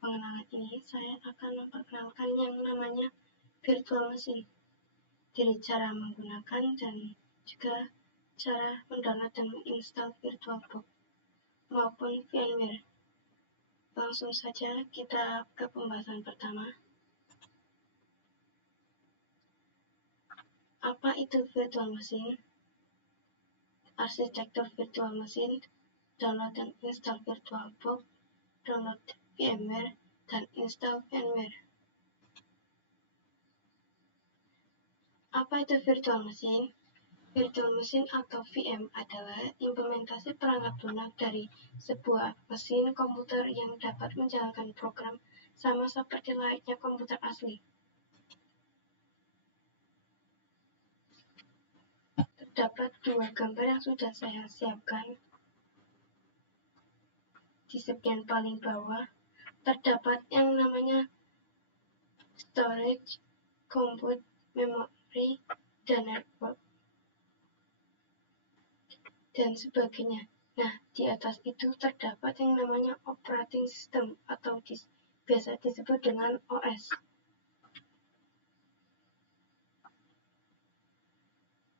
pengenalan ini saya akan memperkenalkan yang namanya virtual machine, dari cara menggunakan dan juga cara mendownload dan menginstal VirtualBox maupun VMware. Langsung saja kita ke pembahasan pertama. Apa itu virtual machine? Arsitektur virtual machine, download dan install VirtualBox, download VMware, dan install VMware. Apa itu virtual machine? Virtual machine atau VM adalah implementasi perangkat lunak dari sebuah mesin komputer yang dapat menjalankan program sama seperti layaknya komputer asli. Terdapat dua gambar yang sudah saya siapkan. Di sebelah paling bawah terdapat yang namanya storage, compute, memory, dan network, dan sebagainya. Nah, di atas itu terdapat yang namanya operating system atau biasa disebut dengan OS.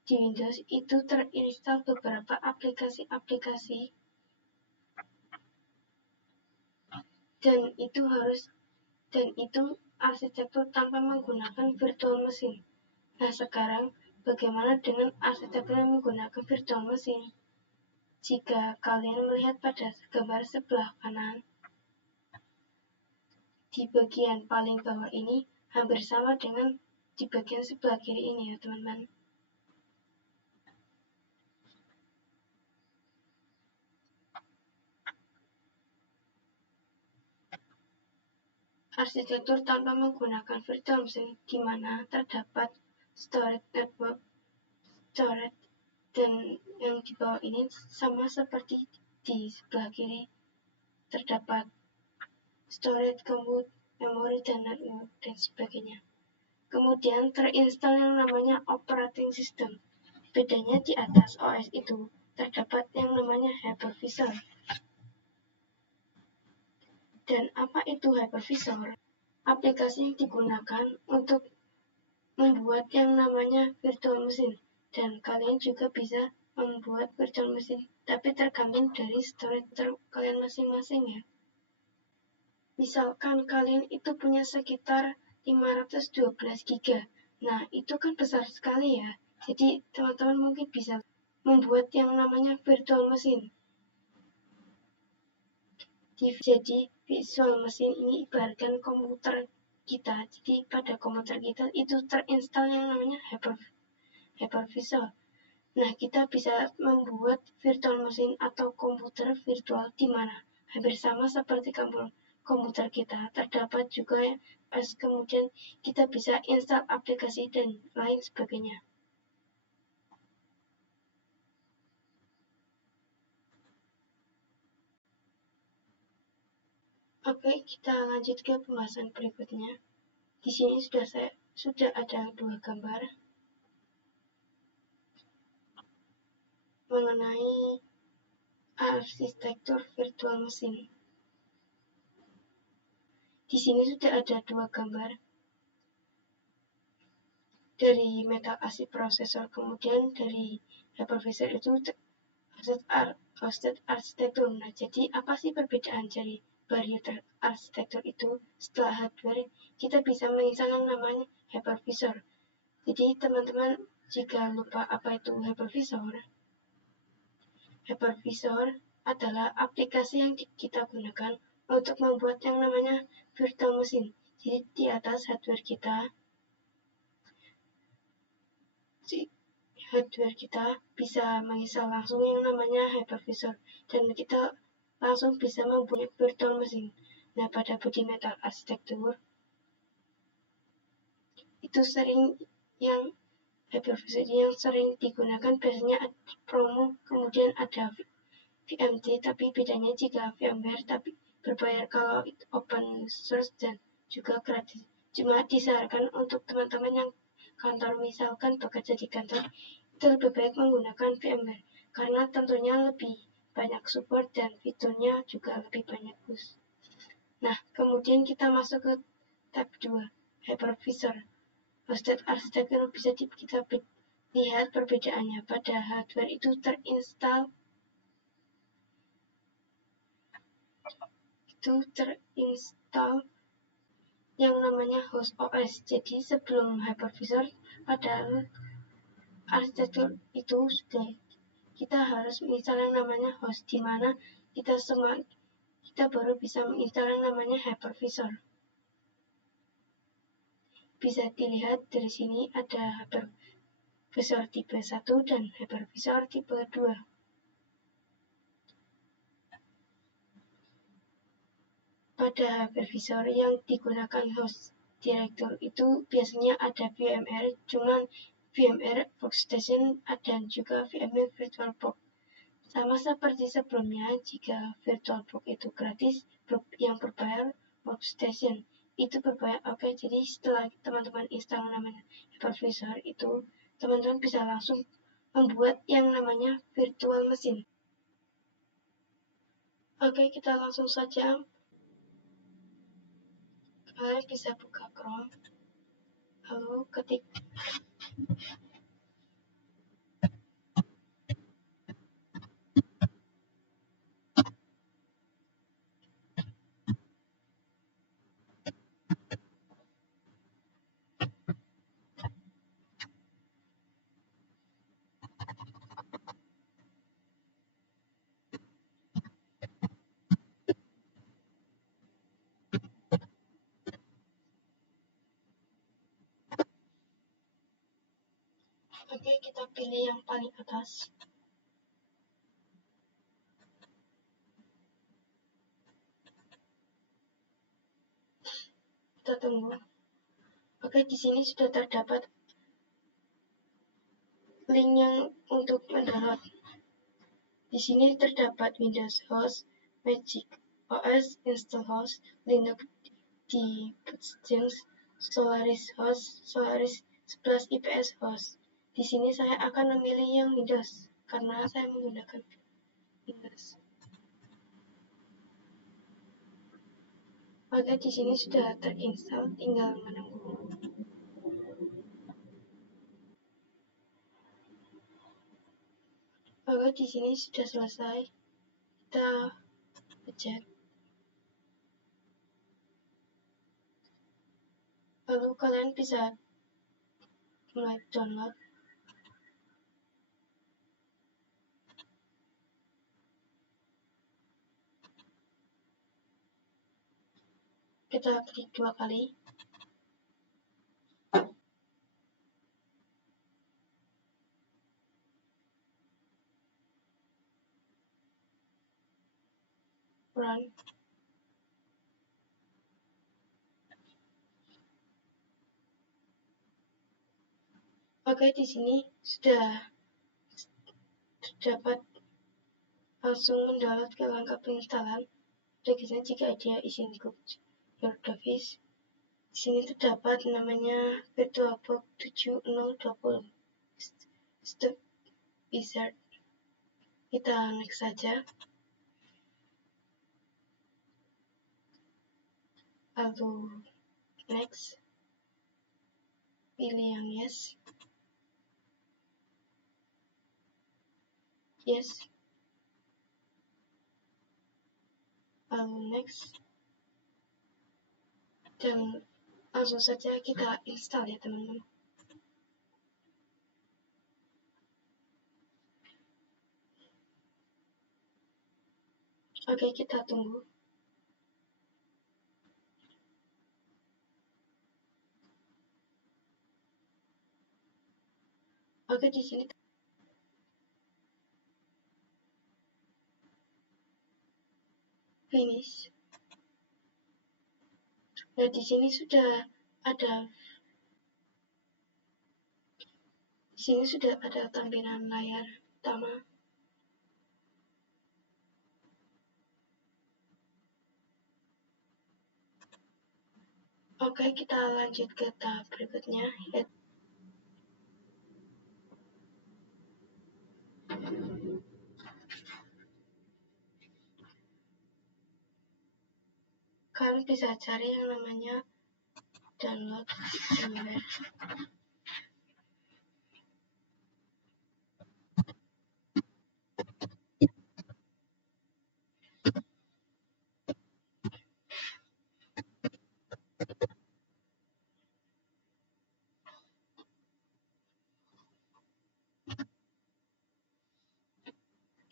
Di Windows itu terinstall beberapa aplikasi-aplikasi dan itu arsitektur tanpa menggunakan virtual machine. Nah, sekarang bagaimana dengan arsitektur yang menggunakan virtual machine? Jika kalian melihat pada gambar sebelah kanan, di bagian paling bawah ini hampir sama dengan di bagian sebelah kiri ini ya teman-teman. Arsitektur tanpa menggunakan virtual machine di mana terdapat storage, network, storage, dan yang di bawah ini sama seperti di sebelah kiri, terdapat storage, compute, memory, dan network, dan sebagainya. Kemudian terinstall yang namanya operating system. Bedanya di atas OS itu terdapat yang namanya hypervisor. Dan apa itu hypervisor? Aplikasi yang digunakan untuk membuat yang namanya virtual machine. Dan kalian juga bisa membuat virtual machine, tapi tergantung dari storage kalian masing-masing ya. Misalkan kalian itu punya sekitar 512 GB. Nah, itu kan besar sekali ya. Jadi, teman-teman mungkin bisa membuat yang namanya virtual machine. Jadi, virtual machine ini ibaratkan komputer kita. Jadi, pada komputer kita itu terinstall yang namanya hypervisor. Nah, kita bisa membuat virtual machine atau komputer virtual di mana hampir sama seperti komputer kita. Terdapat juga kemudian kita bisa install aplikasi dan lain sebagainya. Oke, kita lanjut ke pembahasan berikutnya. Di sini sudah ada dua gambar mengenai arsitektur virtual machine. Di sini sudah ada dua gambar dari metal ASIC processor, kemudian dari hypervisor itu hosted arsitektur. Nah, jadi apa sih perbedaan dari barrier arsitektur itu? Setelah hardware, kita bisa menginstal yang namanya hypervisor. Jadi teman-teman jika lupa apa itu hypervisor adalah aplikasi yang kita gunakan untuk membuat yang namanya virtual machine. Jadi di atas hardware kita bisa menginstal langsung yang namanya hypervisor dan kita langsung bisa mempunyai virtual machine. Nah, pada body metal arsitektur itu yang hypervisor yang sering digunakan biasanya promo, kemudian ada VMT, tapi bedanya jika VMware tapi berbayar, kalau open source dan juga gratis. Cuma disarankan untuk teman-teman yang kantor, misalkan bekerja di kantor, itu lebih baik menggunakan VMware karena tentunya lebih banyak support dan fiturnya juga lebih banyak. Nah, kemudian kita masuk ke tab 2, hypervisor. Hosted arsitektur bisa kita lihat perbedaannya. Pada hardware itu terinstall yang namanya host OS. Jadi sebelum hypervisor, pada arsitektur itu sudah kita harus menginstal yang namanya host, di mana kita baru bisa menginstal yang namanya hypervisor. Bisa dilihat dari sini ada hypervisor tipe 1 dan hypervisor tipe 2. Pada hypervisor yang digunakan host director itu biasanya ada VMware, cuman VMware Workstation dan juga VMware VirtualBox. Sama seperti sebelumnya, jika VirtualBox itu gratis, yang berbayar Workstation itu berbayar. Oke, jadi setelah teman-teman install namanya hypervisor itu, teman-teman bisa langsung membuat yang namanya virtual machine. Oke, kita langsung saja. Kalian bisa buka Chrome, lalu ketik Oke, kita pilih yang paling atas. Kita tunggu. Oke, di sini sudah terdapat link yang untuk mendownload. Di sini terdapat Windows Host, Magic OS, Install Host, Linux di Bootstrap, Solaris Host, Solaris 11 IPS Host. Di sini saya akan memilih yang Windows karena saya menggunakan Windows. Oke, di sini sudah terinstall, tinggal menunggu. Oke, di sini sudah selesai. Kita pencet. Lalu kalian bisa mulai download. Kita klik 2 kali. Run. Oke, di sini sudah terdapat langsung mendownload ke langkah penginstalan. Registrasi jika dia izin your device. Di sini terdapat namanya VirtualBox 7020 Step Wizard. Kita next saja. Lalu next. Pilih yang yes. Yes. Lalu next. Dan langsung saja kita install ya teman-teman. Oke, kita tunggu. Oke, di sini finish. Nah, di sini sudah ada tampilan layar utama. Oke, kita lanjut ke tahap berikutnya. kalian bisa cari yang namanya download firmware.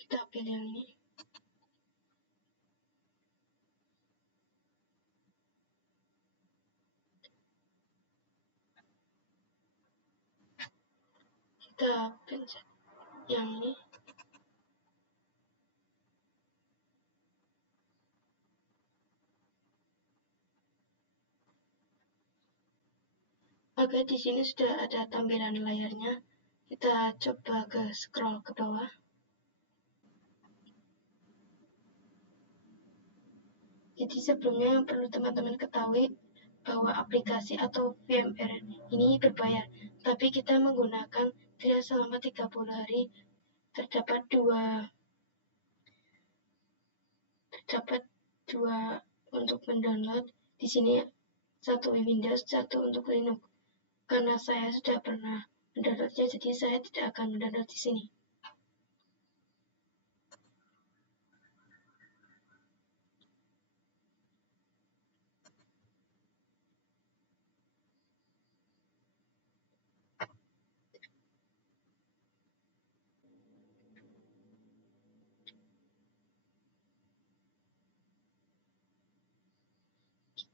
Kita pilih yang ini. Kita pencet yang ini. Oke, di sini sudah ada tampilan layarnya. Kita coba scroll ke bawah. Jadi sebelumnya yang perlu teman-teman ketahui bahwa aplikasi atau VMware ini berbayar, tapi kita menggunakan trial selama 30 hari. Terdapat dua untuk mendownload. Di sini satu Windows, satu untuk Linux. Karena saya sudah pernah mendownloadnya, jadi saya tidak akan mendownload di sini.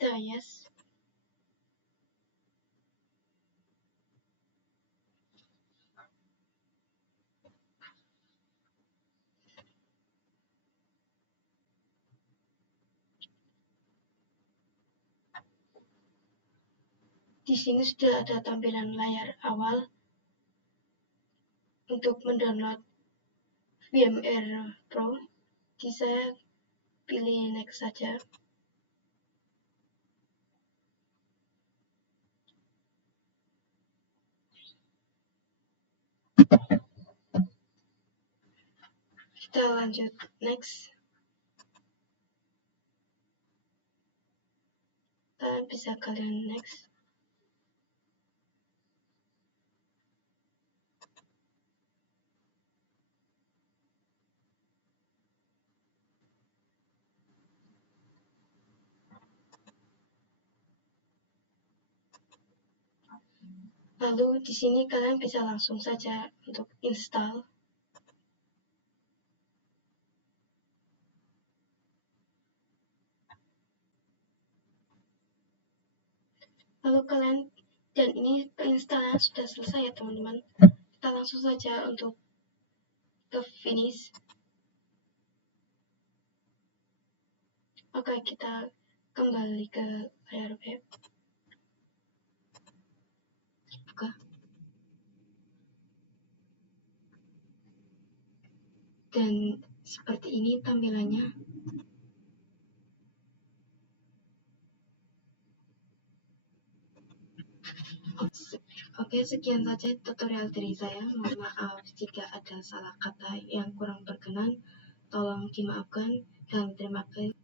Kita yes. Di sini sudah ada tampilan layar awal untuk mendownload VMware Pro. Jadi saya pilih next saja. Kita lanjut next. Kalian bisa next. Lalu di sini kalian bisa langsung saja untuk install. Lalu kalian, dan ini peinstalan sudah selesai ya teman-teman. Kita langsung saja untuk ke finish. Oke, kita kembali ke layar web. Buka. Dan seperti ini tampilannya. Oke, sekian saja tutorial dari saya. Mohon maaf jika ada salah kata yang kurang berkenan. Tolong dimaafkan dan terima kasih.